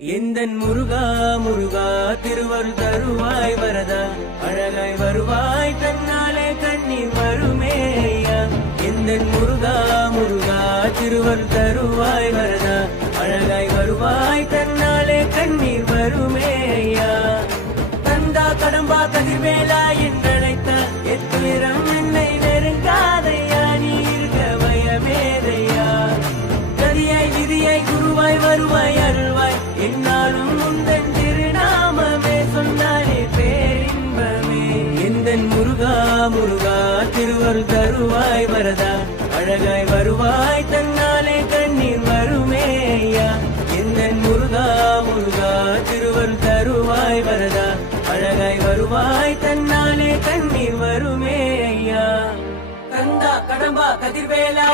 எந்தன் முருகா முருகா திருவருள் தருவாய் வரதா அழகாய் வருவாய் தன்னாலே கண்ணீர் வருமே ஐயா. எந்தன் முருகா முருகா திருவருள் தருவாய் வரதா அழகாய் வருவாய் தன்னாலே கண்ணீர் வருமே ஐயா. தந்தா கடம்பா கதிர்வேலா என்றழைத்த எத்துயரம் என்னை நெருங்காதையா, நீ இருக்க பயமேதையா. கதியாய் விதியாய் குருவாய் வருவாய் அருள்வாய் என்னாலும் உந்தன் திருநாமமே சொன்னாலே பேரின்பமே. எந்தன் முருகா முருகா திருவருள் தருவாய் வரதா அழகாய் வருவாய் தன்னாலே கண்ணீர் வருமே ஐயா. எந்தன் முருகா முருகா திருவருள் தருவாய் வரதா அழகாய் வருவாய் தன்னாலே கண்ணீர் வருமே ஐயா. கந்தா கடம்பா கதிர்வேலா